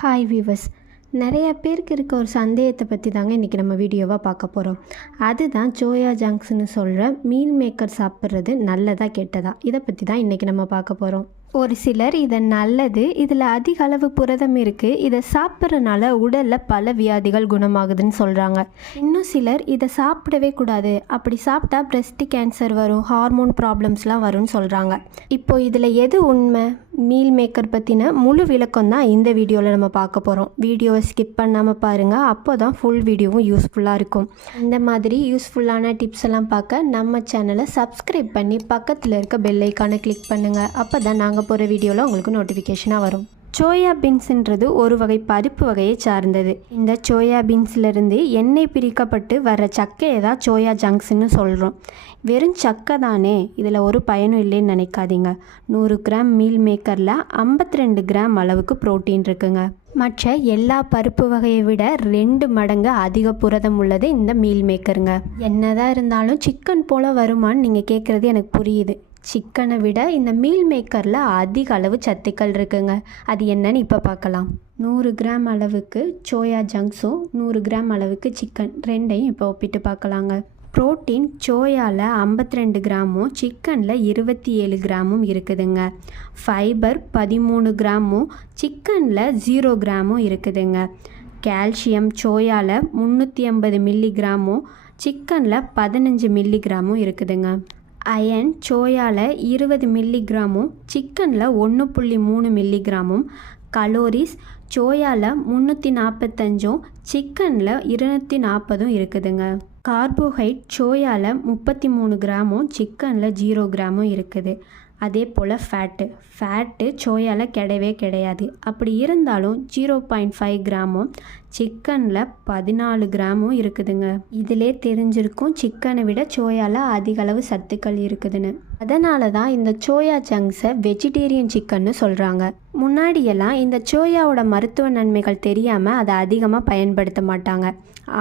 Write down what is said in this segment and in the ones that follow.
Hi viewers, நிறைய பேருக்கு இருக்க ஒரு சந்தேகத்தை பற்றி தாங்க இன்றைக்கி நம்ம வீடியோவாக பார்க்க போகிறோம். அதுதான் சோயா ஜங்க்ஸ்னு சொல்கிற மீல் மேக்கர் சாப்பிட்றது நல்லதா கெட்டதா, இதை பற்றி தான் இன்றைக்கி நம்ம பார்க்க போகிறோம். ஒரு சிலர் இதை நல்லது, இதில் அதிக அளவு புரதம் இருக்குது, இதை சாப்பிட்றதுனால உடலில் பல வியாதிகள் குணமாகுதுன்னு சொல்கிறாங்க. இன்னும் சிலர் இதை சாப்பிடவே கூடாது, அப்படி சாப்பிட்டா பிரஸ்ட் கேன்சர் வரும், ஹார்மோன் ப்ராப்ளம்ஸ்லாம் வரும்னு சொல்கிறாங்க. இப்போது இதில் எது உண்மை? மீல் மேக்கர் பற்றின முழு விளக்கம் தான் இந்த வீடியோவில் நம்ம பார்க்க போகிறோம். வீடியோவை ஸ்கிப் பண்ணாமல் பாருங்கள், அப்போ தான் ஃபுல் வீடியோவும் யூஸ்ஃபுல்லாக இருக்கும். இந்த மாதிரி யூஸ்ஃபுல்லான டிப்ஸ் எல்லாம் பார்க்க நம்ம சேனலை சப்ஸ்கிரைப் பண்ணி பக்கத்தில் இருக்க பெல் ஐக்கானை கிளிக் பண்ணுங்கள். அப்போ தான் நாங்கள் போகிற வீடியோவில் உங்களுக்கு நோட்டிஃபிகேஷனாக வரும். சோயா பீன்ஸ்ன்றது ஒரு வகை பருப்பு வகையை சார்ந்தது. இந்த சோயா பீன்ஸ்லேருந்து எண்ணெய் பிரிக்கப்பட்டு வர்ற சக்கையை தான் சோயா ஜங்க்ஸ்ன்னு சொல்கிறோம். வெறும் சக்கை தானே, இதில் ஒரு பயனும் இல்லைன்னு நினைக்காதீங்க. 100 கிராம் மீல் மேக்கரில் 52 கிராம் அளவுக்கு புரோட்டீன் இருக்குங்க. மற்ற எல்லா பருப்பு வகையை விட 2 மடங்கு அதிக புரதம் உள்ளது இந்த மீல் மேக்கருங்க. என்னதான் இருந்தாலும் சிக்கன் போல் வருமானு நீங்கள் கேட்குறது எனக்கு புரியுது. சிக்கனை விட இந்த மீல் மேக்கரில் அதிக அளவு சத்துக்கள் இருக்குங்க. அது என்னன்னு இப்போ பார்க்கலாம். 100 கிராம் அளவுக்கு சோயா ஜங்க்ஸும் 100 கிராம் அளவுக்கு சிக்கன் ரெண்டையும் இப்போ ஒப்பிட்டு பார்க்கலாங்க. புரோட்டீன் சோயாவில் 52 கிராமும் சிக்கனில் 27 கிராமும் இருக்குதுங்க. ஃபைபர் 13 கிராமும் சிக்கனில் 0 கிராமும் இருக்குதுங்க. கால்சியம் சோயாவில் 350 மில்லிகிராமும் சிக்கனில் 15 மில்லிகிராமும் இருக்குதுங்க. அயன் சோயாவில் 20 மில்லிகிராமும் சிக்கனில் 1.3 மில்லிகிராமும். கலோரிஸ் சோயாவில் 345 சிக்கனில் 240 இருக்குதுங்க. கார்போஹைட்ரேட் சோயாவில் 33 கிராமும் சிக்கனில் 0 கிராமும் இருக்குது. அதே போல் ஃபேட்டு சோயாவில் கிடையாது. அப்படி இருந்தாலும் 0.5 கிராமும் சிக்கனில் 14 கிராமும் இருக்குதுங்க. இதிலே தெரிஞ்சிருக்கும் சிக்கனை விட சோயாவில் அதிக அளவு சத்துக்கள் இருக்குதுன்னு. அதனால தான் இந்த சோயா ஜங்க்ஸை வெஜிடேரியன் சிக்கன்னு சொல்கிறாங்க. முன்னாடியெல்லாம் இந்த சோயாவோட மருத்துவ நன்மைகள் தெரியாமல் அதை அதிகமாக பயன்படுத்த மாட்டாங்க.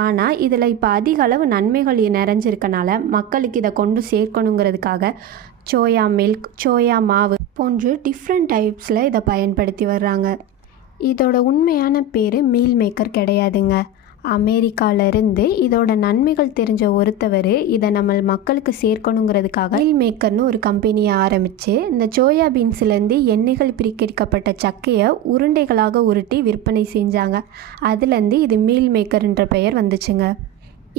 ஆனால் இதில் இப்போ அதிக அளவு நன்மைகள் நிறைஞ்சிருக்கனால மக்களுக்கு இதை கொண்டு சேர்க்கணுங்கிறதுக்காக சோயா மில்க், சோயா மாவு போன்று டிஃப்ரெண்ட் டைப்ஸில் இதை பயன்படுத்தி வர்றாங்க. இதோட உண்மையான பேர் மீல் மேக்கர் கிடையாதுங்க. அமெரிக்காவிலேருந்து இதோட நன்மைகள் தெரிஞ்ச ஒருத்தவர் இதை நம்ம மக்களுக்கு சேர்க்கணுங்கிறதுக்காக மீல் மேக்கர்னு ஒரு கம்பெனியை ஆரம்பித்து இந்த சோயா பீன்ஸ்லேருந்து எண்ணெய்கள் பிரிக்கப்பட்ட சக்கையை உருண்டைகளாக உருட்டி விற்பனை செஞ்சாங்க. அதுலேருந்து இது மீல் மேக்கர்ன்ற பெயர் வந்துச்சுங்க.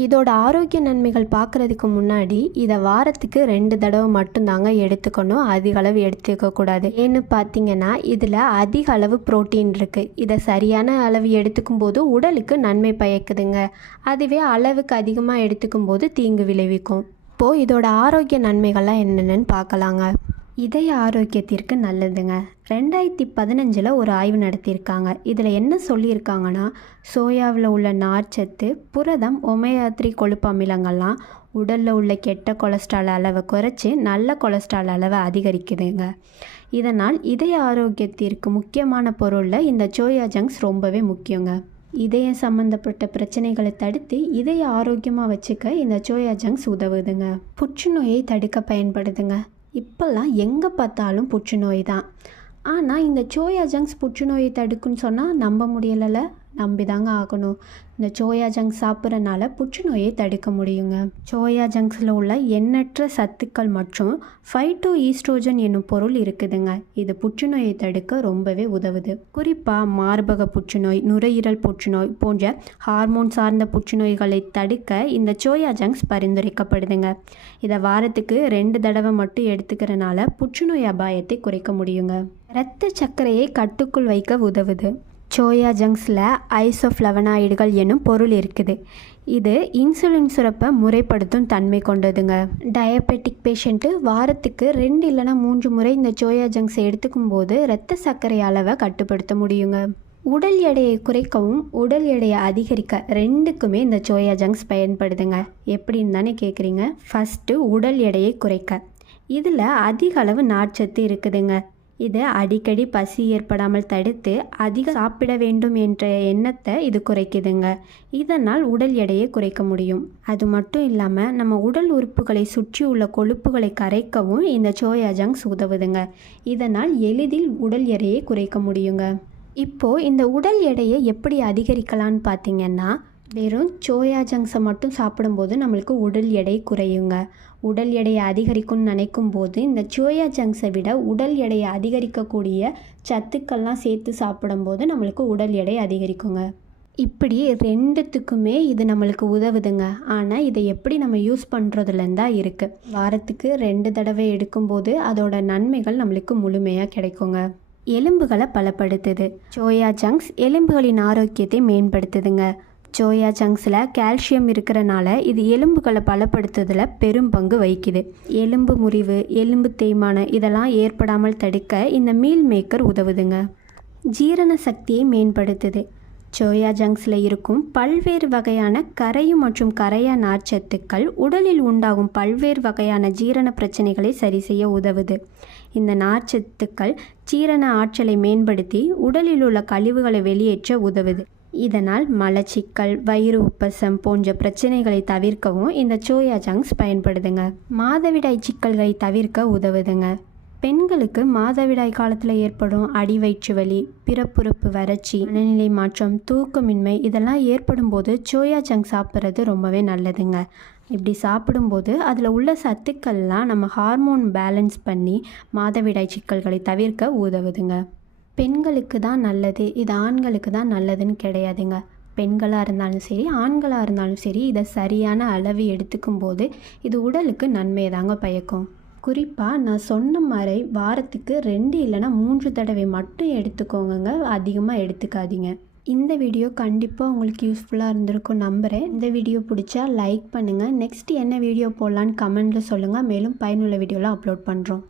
இதோட ஆரோக்கிய நன்மைகள் பார்க்குறதுக்கு முன்னாடி இதை வாரத்துக்கு 2 தடவை மட்டும்தாங்க எடுத்துக்கணும், அதிக அளவு எடுத்துக்கக்கூடாது. ஏன்னு பார்த்தீங்கன்னா இதில் அதிக அளவு புரோட்டீன் இருக்குது. இதை சரியான அளவு எடுத்துக்கும் போது உடலுக்கு நன்மை பயக்குதுங்க. அதுவே அளவுக்கு அதிகமாக எடுத்துக்கும் போது தீங்கு விளைவிக்கும். இப்போது இதோட ஆரோக்கிய நன்மைகள்லாம் என்னென்னு பார்க்கலாங்க. இதய ஆரோக்கியத்திற்கு நல்லதுங்க. 2015 ஒரு ஆய்வு நடத்தியிருக்காங்க. இதில் என்ன சொல்லியிருக்காங்கன்னா, சோயாவில் உள்ள நார்ச்சத்து, புரதம், ஒமேகா 3 கொழுப்பு அமிலங்கள்லாம் உடலில் உள்ள கெட்ட கொலஸ்ட்ரால் அளவை குறைச்சி நல்ல கொலஸ்ட்ரால் அளவை அதிகரிக்குதுங்க. இதனால் இதய ஆரோக்கியத்திற்கு முக்கியமான பொருளில் இந்த சோயா ஜங்க்ஸ் ரொம்பவே முக்கியங்க. இதயம் சம்மந்தப்பட்ட பிரச்சனைகளை தடுத்து இதய ஆரோக்கியமாக வச்சுக்க இந்த சோயா ஜங்க்ஸ் உதவுதுங்க. புற்றுநோயை தடுக்க பயன்படுதுங்க. இப்போல்லாம் எங்கே பார்த்தாலும் புற்றுநோய் தான். ஆனால் இந்த சோயா ஜங்க்ஸ் புற்றுநோயை தடுக்குன்னு சொன்னால் நம்ப முடியலை, நம்பிதாங்க ஆகணும். இந்த சோயா ஜங்க்ஸ் சாப்பிட்றனால புற்றுநோயை தடுக்க முடியுங்க. சோயா ஜங்க்ஸில் உள்ள எண்ணற்ற சத்துக்கள் மற்றும் ஃபைட்டோ ஈஸ்ட்ரோஜன் என்னும் பொருள் இருக்குதுங்க. இது புற்றுநோயை தடுக்க ரொம்பவே உதவுது. குறிப்பாக மார்பக புற்றுநோய், நுரையீரல் புற்றுநோய் போன்ற ஹார்மோன் சார்ந்த புற்றுநோய்களை தடுக்க இந்த சோயா ஜங்க்ஸ் பரிந்துரைக்கப்படுதுங்க. இதை வாரத்துக்கு 2 தடவை மட்டும் எடுத்துக்கிறனால புற்றுநோய் அபாயத்தை குறைக்க முடியுங்க. இரத்த சர்க்கரையை கட்டுக்குள் வைக்க உதவுது. சோயா ஜங்க்ஸில் ஐசோஃப்ளவனாய்டுகள் என்னும் பொருள் இருக்குது. இது இன்சுலின் சுரப்பை முறைப்படுத்தும் தன்மை கொண்டதுங்க. டயபெட்டிக் பேஷண்ட்டு வாரத்துக்கு 2 இல்லைனா 3 முறை இந்த சோயா ஜங்க்ஸை எடுத்துக்கும் போது இரத்த சர்க்கரை அளவை கட்டுப்படுத்த முடியுங்க. உடல் எடையை குறைக்கவும் உடல் எடையை அதிகரிக்க 2க்குமே இந்த சோயா ஜங்க்ஸ் பயன்படுதுங்க. எப்படின்னு தானே கேட்குறீங்க. ஃபஸ்ட்டு உடல் எடையை குறைக்க. இதில் அதிக அளவு நார்ச்சத்து இருக்குதுங்க. இது அடிக்கடி பசி ஏற்படாமல் தடுத்து அதிக சாப்பிட வேண்டும் என்ற எண்ணத்தை இது குறைக்குதுங்க. இதனால் உடல் எடையை குறைக்க முடியும். அது மட்டும் இல்லாமல் நம்ம உடல் உறுப்புகளை சுற்றி உள்ள கொழுப்புகளை கரைக்கவும் இந்த சோயா ஜங்க்ஸ் உதவுதுங்க. இதனால் எளிதில் உடல் எடையை குறைக்க முடியுங்க. இப்போது இந்த உடல் எடையை எப்படி அதிகரிக்கலான்னு பார்த்தீங்கன்னா, வெறும் சோயா ஜங்க்ஸை மட்டும் சாப்பிடும்போது நம்மளுக்கு உடல் எடை குறையுங்க. உடல் எடையை அதிகரிக்கும்னு நினைக்கும் போது இந்த சோயா ஜங்க்ஸை விட உடல் எடையை அதிகரிக்கக்கூடிய சத்துக்கள்லாம் சேர்த்து சாப்பிடும்போது நம்மளுக்கு உடல் எடை அதிகரிக்குங்க. இப்படி ரெண்டுத்துக்குமே இது நம்மளுக்கு உதவுதுங்க. ஆனால் இதை எப்படி நம்ம யூஸ் பண்ணுறதுலேருந்து தான் இருக்குது. வாரத்துக்கு 2 தடவை எடுக்கும்போது அதோட நன்மைகள் நம்மளுக்கு முழுமையாக கிடைக்குங்க. எலும்புகளை பலப்படுத்துது. சோயா ஜங்க்ஸ் எலும்புகளின் ஆரோக்கியத்தை மேம்படுத்துதுங்க. சோயா ஜங்க்ஸில் கால்சியம் இருக்கிறனால இது எலும்புகளை பலப்படுத்துறதுல பெரும் பங்கு வகிக்குது. எலும்பு முறிவு, எலும்பு தேய்மானம் இதெல்லாம் ஏற்படாமல் தடுக்க இந்த மீல் மேக்கர் உதவுதுங்க. ஜீரண சக்தியை மேம்படுத்துது. சோயா ஜங்க்ஸில் இருக்கும் பல்வேறு வகையான கரையும் மற்றும் கரையா நார்ச்சத்துக்கள் உடலில் உண்டாகும் பல்வேறு வகையான ஜீரண பிரச்சனைகளை சரி செய்ய உதவுது. இந்த நார்ச்சத்துக்கள் ஜீரண ஆற்றலை மேம்படுத்தி உடலில் உள்ள கழிவுகளை வெளியேற்ற உதவுது. இதனால் மலச்சிக்கல், வயிறு உப்பசம் போன்ற பிரச்சனைகளை தவிர்க்கவும் இந்த சோயா ஜங்க்ஸ் பயன்படுதுங்க. மாதவிடாய் சிக்கல்களை தவிர்க்க உதவுதுங்க. பெண்களுக்கு மாதவிடாய் காலத்தில் ஏற்படும் அடிவயிற்று வலி, பிறப்புறுப்பு வறட்சி, மனநிலை மாற்றம், தூக்கமின்மை இதெல்லாம் ஏற்படும் போது சோயா ஜங்க் சாப்பிட்றது ரொம்பவே நல்லதுங்க. இப்படி சாப்பிடும்போது அதில் உள்ள சத்துக்கள்லாம் நம்ம ஹார்மோன் பேலன்ஸ் பண்ணி மாதவிடாய் சிக்கல்களை தவிர்க்க உதவுதுங்க. பெண்களுக்கு தான் நல்லது, இது ஆண்களுக்கு தான் நல்லதுன்னு கிடையாதுங்க. பெண்களாக இருந்தாலும் சரி, ஆண்களாக இருந்தாலும் சரி, இதை சரியான அளவு எடுத்துக்கும் போது இது உடலுக்கு நன்மை தாங்க பயக்கும். குறிப்பாக நான் சொன்ன மாதிரி வாரத்துக்கு 2 இல்லைனா 3 தடவை மட்டும் எடுத்துக்கோங்க, அதிகமாக எடுத்துக்காதீங்க. இந்த வீடியோ கண்டிப்பாக உங்களுக்கு யூஸ்ஃபுல்லாக இருந்திருக்கும் நம்புகிறேன். இந்த வீடியோ பிடிச்சா லைக் பண்ணுங்கள். நெக்ஸ்ட் என்ன வீடியோ போடலான்னு கமெண்ட்டில் சொல்லுங்கள். மேலும் பயனுள்ள வீடியோலாம் அப்லோட் பண்ணுறோம்.